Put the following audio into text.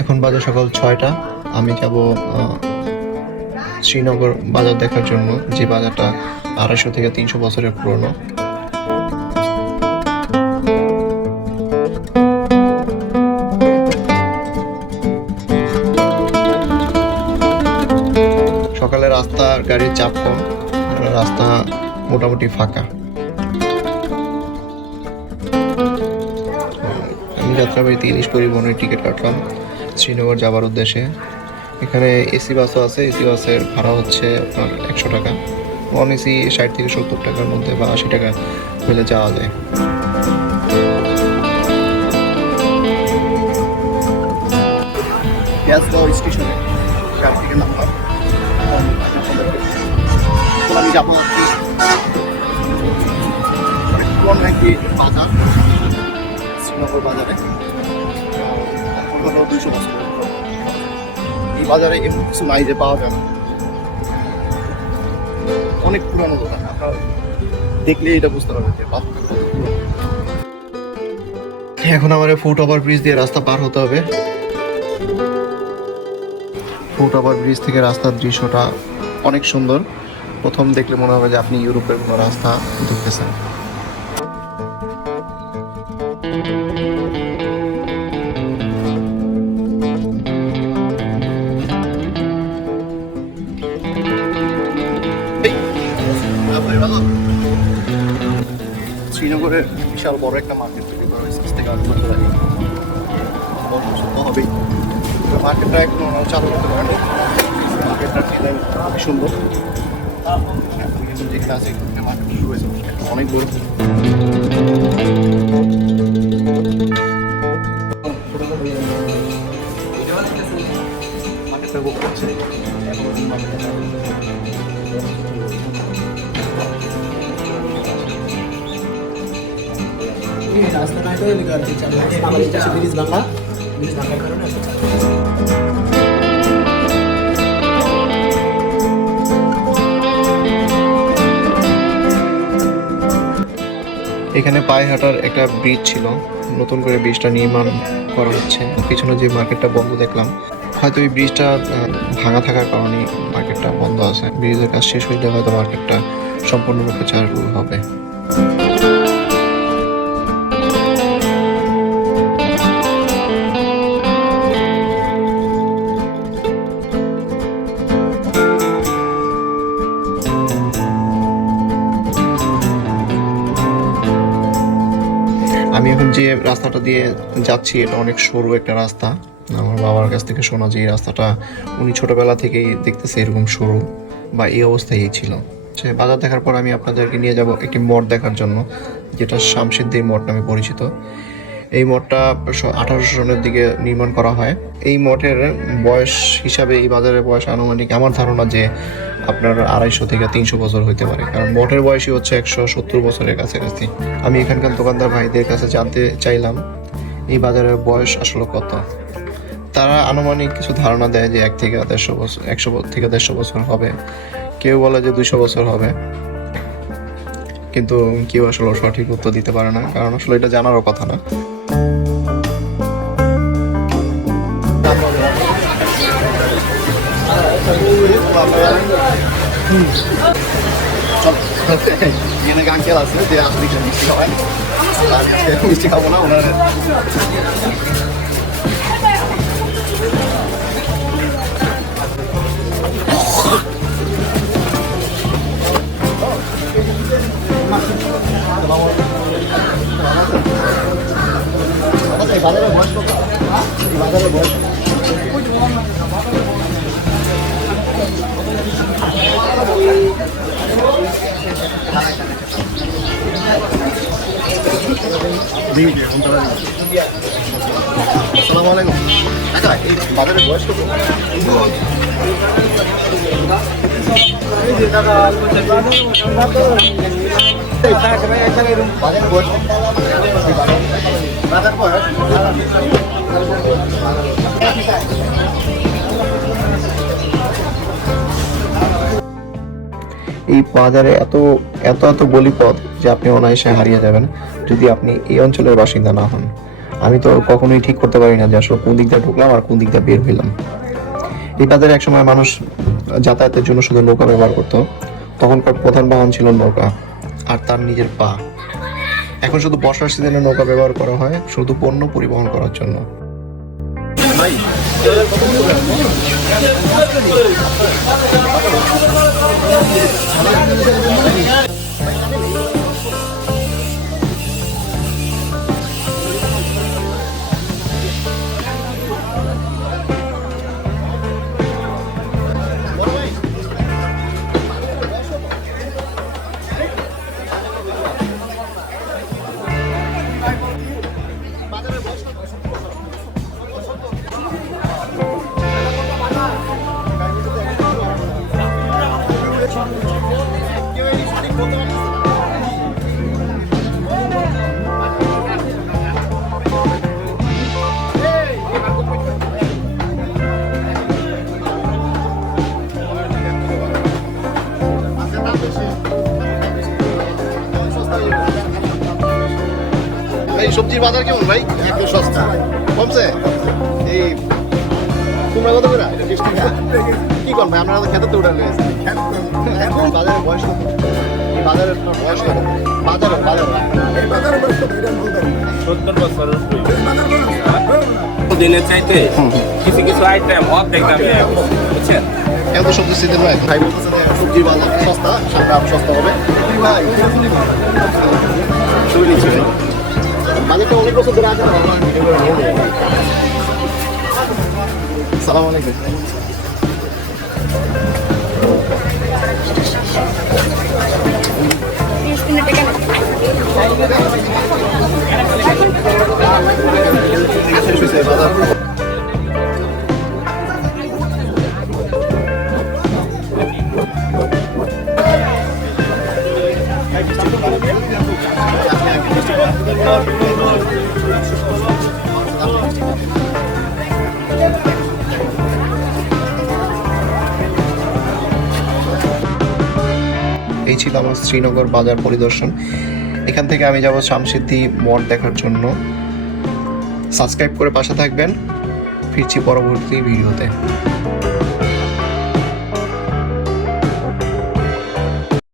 এখন বাজে সকাল ছয়টা। আমি যাব শ্রীনগর বাজার দেখার জন্য, যে বাজারটা আড়াইশো থেকে তিনশো বছরের পুরনো। সকালে রাস্তা গাড়ির চাপ কম রাস্তা মোটামুটি ফাঁকা। যাত্রাবাড়িতে ইলিশ পরিবহনের টিকিট কাটলাম শ্রীনগর যাওয়ার উদ্দেশ্যে। এখানে এসি বাসও আছে, এসি বাসের ভাড়া হচ্ছে আপনার একশো টাকা। নন এসি ষাট থেকে সত্তর টাকার মধ্যে বা আশি টাকা হলে যাওয়া যায়। স্টেশনে শ্রীনগর বাজারে। এখন হলো দুইশো বছর। এই বাজারে এমন কিছু নাই যে পাওয়া যায় না অনেক পুরানো দোকান। আপনারা দেখলে এটা বুঝতে পারবেন যে। এখন আমার ফুট ওভার ব্রিজ দিয়ে রাস্তা পার হতে হবে। ফুট ওভার ব্রিজ থেকে রাস্তার দৃশ্যটা অনেক সুন্দর। প্রথম দেখলে মনে হবে যে আপনি ইউরোপের কোনো রাস্তা দেখতেছেন। শ্রীনগরে বিশাল বড় একটা মার্কেট তৈরি করা হয়েছে আজ থেকে আট বছর আগে হবেই। মার্কেটটা এখন ওনারা চালু করতে পারেন। মার্কেটটা ডিজাইন খুবই সুন্দর। যেখানে আছে মার্কেট শুরু হয়েছে। অনেক বড় রাস্তা আছে। কারণে। এখানে পায়ে হাঁটার একটা ব্রিজ ছিল। নতুন করে ব্রিজটা নির্মাণ করা হচ্ছে। পিছনে যে মার্কেটটা বন্ধ দেখলাম। হয়তো এই ব্রিজটা ভাঙা থাকার কারণে মার্কেটটা বন্ধ আছে। ব্রিজের কাজ শেষ হইলে হয়তো মার্কেটটা সম্পূর্ণরূপে চালু হবে। আমি এখন যে রাস্তাটা দিয়ে যাচ্ছি, এটা অনেক সরু একটা রাস্তা। আমার বাবার কাছ থেকে শোনা যে এই রাস্তাটা উনি ছোটবেলা থেকেই দেখতেছে এরকম সরু বা এই অবস্থায় ছিল। সে বাজার দেখার পর আমি আপনাদেরকে নিয়ে যাব একটি মঠ দেখার জন্য, যেটা শামসিদ্দির মঠ নামে পরিচিত। এই মঠটা আঠারোশো সনের দিকে নির্মাণ করা হয়। এই মঠের বয়স হিসাবে এই বাজারের বয়স আনুমানিক আমার ধারণা যে আপনার আড়াইশো থেকে তিনশো বছর হইতে পারে। কারণ মঠের বয়সই হচ্ছে একশো সত্তর বছরের কাছাকাছি। আমি এখানকার দোকানদার ভাইদের কাছে জানতে চাইলাম, এই বাজারের বয়স আসলে কত? তারা আনুমানিক কিছু ধারণা দেয় যে এক থেকে দেড়শো বছর, একশো থেকে দেড়শো বছর হবে। কেউ বলে যে দুশো বছর হবে। কিন্তু কেউ আসলে সঠিক উত্তর দিতে পারে না, কারণ আসলে এটা জানারও কথা না। আছে যে মিষ্টি আজকে মিষ্টি খাব না ওনার আসসালামু আলাইকুম। কাকা এই বাজারের বয়স কত বাজার- বাজার বয়স এই বাজারে এত এত এত গলিপথ যে আপনি অনায়াসে হারিয়ে যাবেন যদি আপনি এই অঞ্চলের বাসিন্দা না হন। আমি তো কখনোই ঠিক করতে পারি না যে আসলে কোন দিক দিয়ে ঢুকলাম আর কোন দিক দিয়ে বের হইলাম। এই বাজারে একসময় মানুষ যাতায়াতের জন্য শুধু নৌকা ব্যবহার করতো। তখনকার প্রধান বাহন ছিল নৌকা আর তার নিজের পা। এখন শুধু বর্ষার সিজনে নৌকা ব্যবহার করা হয়, শুধু পণ্য পরিবহন করার জন্য। ভাই। এই সবজির বাজার কেমন ভাই? একটু সস্তা। কমছে? এই তোমরা কত করে? কি কর ভাই? আপনারা তো খেতে তো উঠে রয়েছে। এখন বাজারের বয়স কত? তোমার বয়স কত? বাজারে বাজারে সত্তর বছর দিনের চাইতে কিছু কিছু আইটেম অর্ধেক দামে বুঝছেন? এখন সবজি সিজন ভাই ভাই সবজির বাজার সস্তা সামনে সস্তা হবে। ভাই। বছর ধরে আছে না বাবা, ভিডিও করে নিয়ে যাই। সালাম আলাইকুম হয়েছে বাজার এই ছিল আমার শ্রীনগর বাজার পরিদর্শন। এখান থেকে আমি যাব শামসিদ্ধি মঠ দেখার জন্য। সাবস্ক্রাইব করে পাশে থাকবেন। ফিরছি পরবর্তী ভিডিওতে।